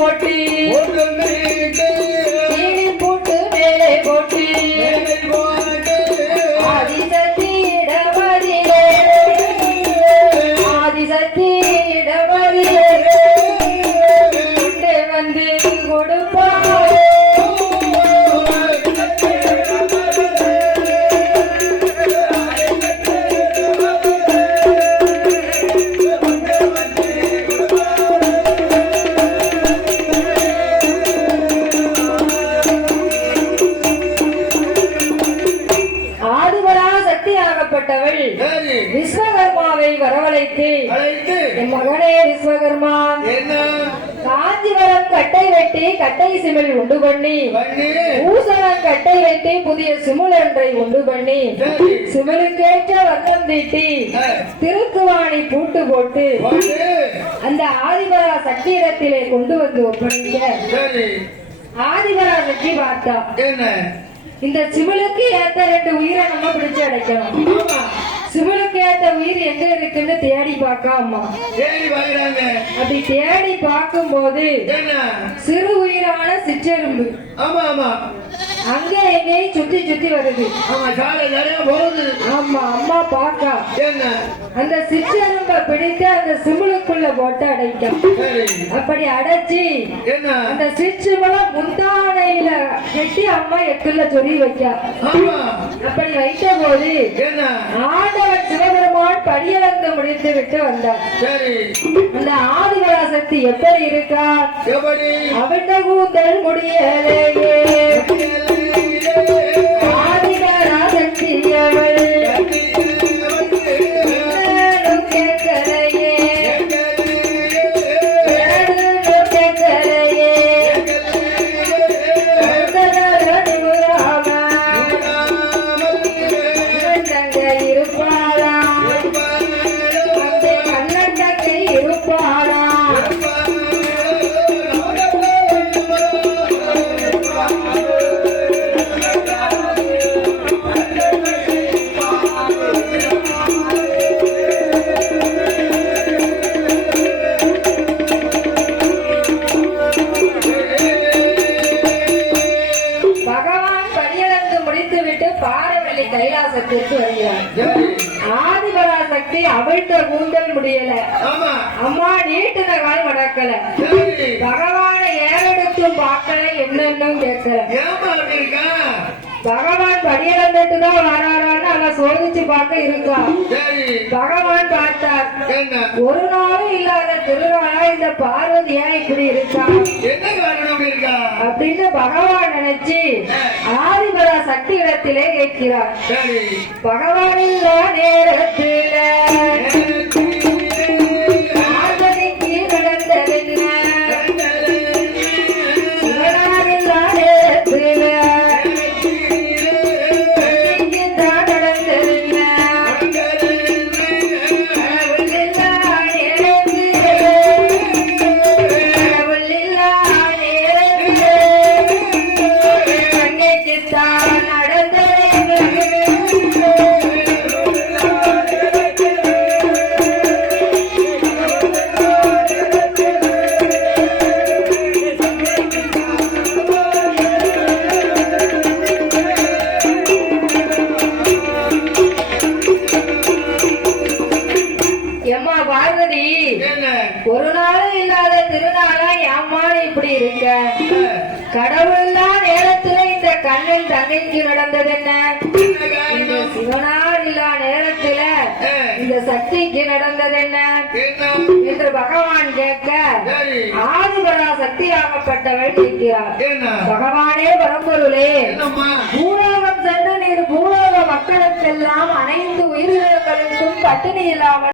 போட்டி நீடி போட்டு மேலே போட்டி ஆதிசக்தி இடமதிலே ஆதிசக்தி இடமதிலே கொண்டு வந்து கொடுப்பார். விஸ்வகர்மாவை வரவழைத்து என் மகனே விஸ்வகர்மா காஞ்சிபுரம் கட்டை வெட்டி கட்டை சிமிழ் உண்டு பண்ணி பூசணம் கட்டை வைத்து புதிய சிமிழ் ஒன்றை உண்டு பண்ணி சிமிழுக்கேற்ற வர்ணம் தீட்டி திருக்குவாணி பூட்டு போட்டு அந்த ஆதிபரா சக்தி இடத்திலே கொண்டு வந்து ஒப்படைக்க ஆதிபரா சக்தி பார்த்தா இந்த சிமிழுக்கு ஏத்த 2 உயிரை நம்ம பிடிச்சு அடைக்கணும். சிமிழுக்கு ஏத்த உயிர் எங்க இருக்குன்னு தேடி பார்க்காமா அப்படி தேடி பார்க்கும் போது சிறு உயிரான சிற்றெரும்பு அங்க எங்கேயும் சுத்தி சுத்தி வருது. ஆமா அம்மா பாக்கா அந்த சிற்றெரும்பை பிடித்து அந்த சிமிழுக்குள்ள போட்டு அடைக்கும். அப்படி அடைச்சி அந்த சிற்றிமலம் முந்தானையில கட்டி அம்மா எக்குள்ள சொல்லி வைக்க. அப்படி வைத்த போது ஆண்டவன் சிவபெருமான் படியளந்து முடித்து விட்டு வந்தார். அந்த ஆதிபராசக்தி எப்படி இருக்கா? அவட்ட கூந்தல் முடியலையே ஆதிபராசக்தி அவள் கைலாசத்திற்கு வருகிறார். ஆதிபராசக்தி அவள்கிட்ட கூந்தல் முடியல. அம்மா நீட்டின கால் மடக்கல. பகவான ஏறெடுத்தும் பார்க்கல, என்னன்னும் கேட்கல. பகவான் படியிழந்துட்டுதான் வராரான்னு அவன் சோதிச்சு பார்க்க இருக்கா. பகவான் பார்த்தார். ஒரு நாளும் இல்லாத திருநாளா இந்த பார்வதி ஏன் இப்படி இருக்கா அப்படின்னு பகவான் நினைச்சு ஆதிபரா சக்தி இடத்திலே கேட்கிறார். பகவான் இல்ல நேரத்தில் பார்வதிக்கு நடந்ததென்ன? சிவனாரில்லா நேரத்தில் ஒரு நாளும் இல்லாத திருநாளா ஏமான இப்படி இருக்க? கடவுளா நேரத்துல இந்த கண்ணன் தங்கைக்கு நடந்தது என்ன? இந்த சிவனார் இல்லா நேரத்துல இந்த சக்திக்கு நடந்தது என்ன என்று பகவான் கேட்க ஆதிபரா சக்தியாகப்பட்டவள் கேட்கிறார். பகவானே பரம்பொருளே, பூலோகம் சென்று நீர் பூலோக மக்களுக்கெல்லாம் அனைத்து உயிர்களுக்கும் பட்டினி இல்லாமல்